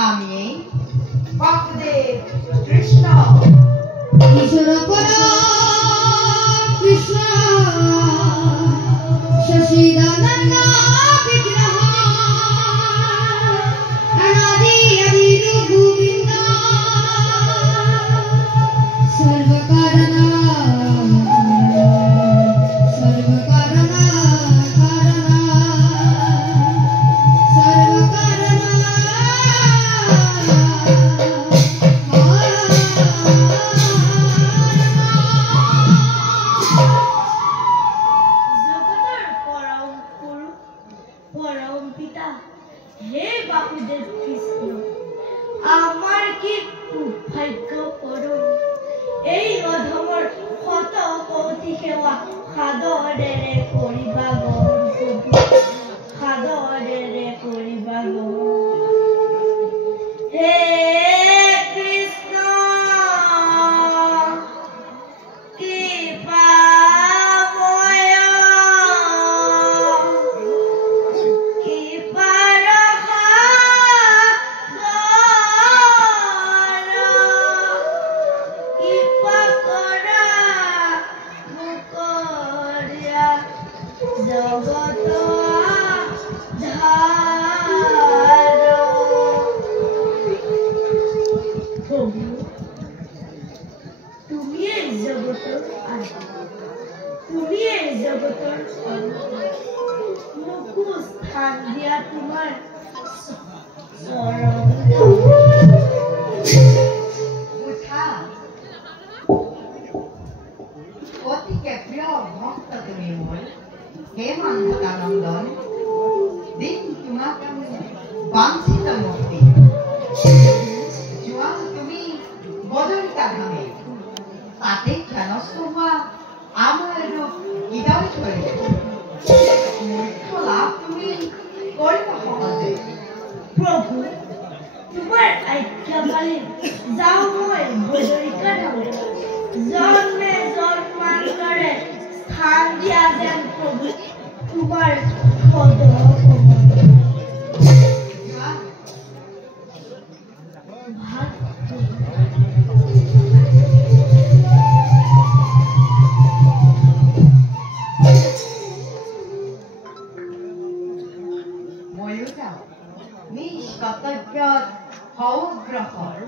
আমি বাসুদেব কৃষ্ণ ঈশ্বৰ কৃষ্ণ শশীদানন্দ বিগ্ৰহ অনাদি আদি গোবিন্দ সৰ্বকাৰণ আমাৰ কি ভাগ্য পৰম এই অধমৰ শত কোটি সেৱা সাদৰেৰে কৰিবা সাদৰেৰে কৰিবা হে কৃষ্ণ স্থান দিয়া তোমাৰ অতিকে প্ৰিয় ভক্ত তুমি মোৰ হে মানৱতানন্দন দিন তোমাক বাঞ্ছিত মুক্তি যোৱা তুমি বদলিকা ধামে তাতে ধ্যানস্থ হোৱা আমাৰ ৰূপ হৃদয় কৰিলে মুখ্য লাভ তুমি কৰিব সহজে প্ৰভু তোমাৰ আজ্ঞা পালি যাওঁ মই বদলিকা ধামে জন্মে জন্মান্তৰে স্থান দিয়া যেন প্ৰভু তোমাৰ ময়ো যাওঁ নিজ কৰ্তব্যত অগ্ৰসৰ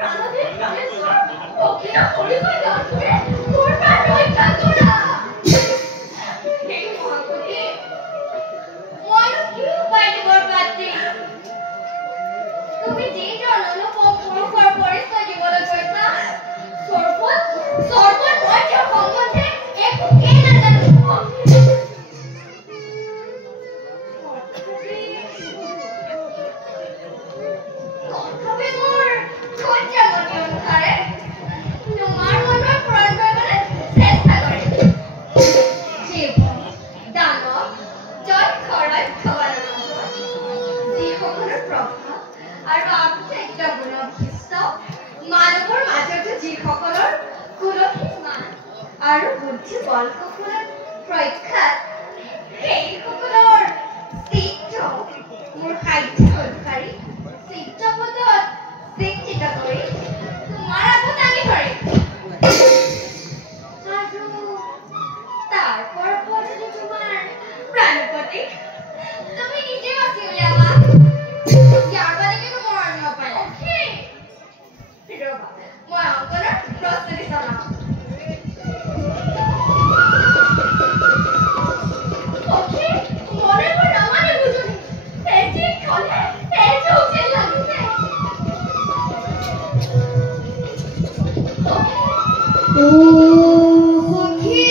প্রাণাদের সখীরা পরিচয় দেওয়ার পরে তোর প্রাণ রক্ষা করা। হে মহাপতি, মন কি উপায় নিবার পাচ্ছি? তুমি যে জনন পর পরিচয় জীবনে কইতা সর্বত মধ্য সম্বন্ধে একটু কে না জানো? তবে মোর খোঁজা মনে অনুসারে তোমার মনে প্রাণ জগতে চেষ্টা করে জীবন দানব জয় খরায় খাবার যিসকলৰ প্ৰভাৱ আৰু আশ্চৰ্য গুণবিশিষ্ট মানৱৰ মাজতো যিসকলৰ গুণহীন মান আৰু বুদ্ধি বলসকলৰ প্ৰখ্যাত সেইসকলৰ চিত্ৰ মোৰ সাধ্য অনুসাৰী চিত্ৰপটত চিত্ৰিত কৰি তোমাৰ আগত দাঙি ধৰিম। আৰু তাৰপৰ যদি তোমাৰ প্ৰাণপতি তুমি নিজে বাছি উলিয়াবা। ইয়াৰ বাদে কিন্তু মোৰ অন্য উপায় নাই। ৰবা, মই অংকনৰ প্ৰস্তুতি চলাওঁ। সখী, মনে মোৰ নামানে বুজনি এটি খলে এটি উঠে লাগিছে। ও সখী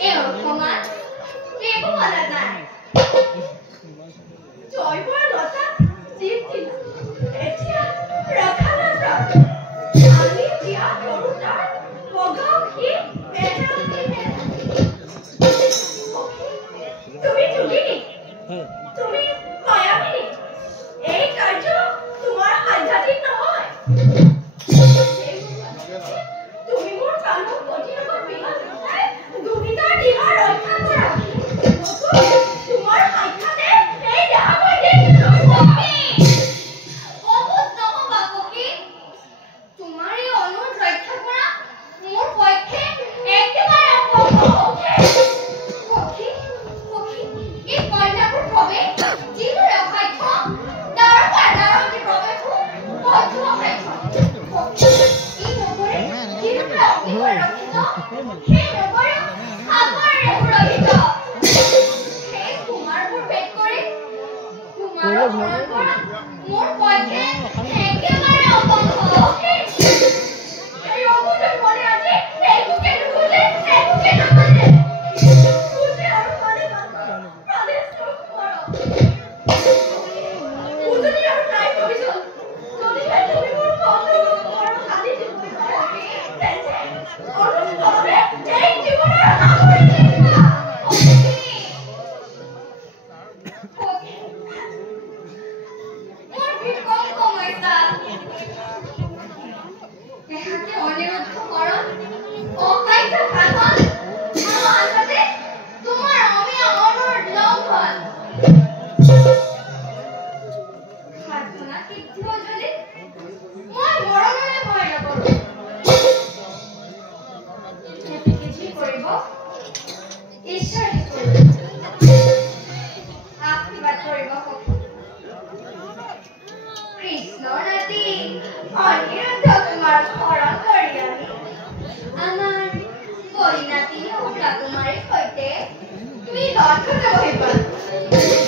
অকমান একো মনত নাই জয়বৰ লতা জীৱ দিলা এতিয়া ৰখা নাযায় আমি দিয়া কৰো তাৰ বগাও সি তুমি যোগিনী তুমি মায়াবিনী এই কাৰ্য তোমাৰ সাংঘাতিক নহয় তুমি মোৰ কামৰ গতিৰ লগত মিলা নাখাই দুবিধাৰ দিহাৰ ৰক্ষা কৰা তোমাৰ সাক্ষাতে এই দেহা মই দেখিলো অবুজ নহবা পক্ষী তোমাৰ এই অনুৰোধ ৰক্ষা কৰা মোৰ পক্ষে একেবাৰে অসম্ভৱ পক্ষী এই কন্যাবোৰ প্ৰৱেশ যিদৰে অসাধ্য তাৰ পাৰ্দাৰৰ প্ৰৱেশো অসাধ্য এই নগৰে যিদৰে অগ্নিৰে ৰক্ষিত সেই নগৰে সাগৰেৰে সুৰক্ষিত সেই কুমাৰবোৰ ভেদ কৰি কুমাৰক হৰণ কৰা মোৰ পক্ষে একেবাৰে অসম্ভৱ এই অবুজৰ মনে আছে একোকে নুবুজে একোকে নামানে বুজে আৰু মানে প্ৰাণে চোখ কৰক বুজনি আৰু নাই কৰিছো যদিহে তুমি মোৰ কণ্ঠৰ খালি দিবলৈ পাৰা তেন্তে অনুষ্ঠৰে এই জীৱনৰ সাগৰি দেখিবা মোৰ বিকম সমস্যা এহাতে অনিৰুদ্ধ কৰণ অসাধ্য সাধন আৰু আনহাতে তোমাৰ অমীয়া অনুৰোধ লংঘন সাধনা সিদ্ধি হ'ল যদি মই মৰণৰে ভয় নকৰো এতেকে যি কৰিব ঈশ্বৰে কৰিব আশীৰ্বাদ কৰিব কৃষ্ণ নাতি অনিৰুদ্ধ তোমাৰ শৰণ কৰি আনি আমাৰ বলি নাতি উগ্ৰা কুমাৰীৰ সৈতে তুমি লক্ষ্য যাব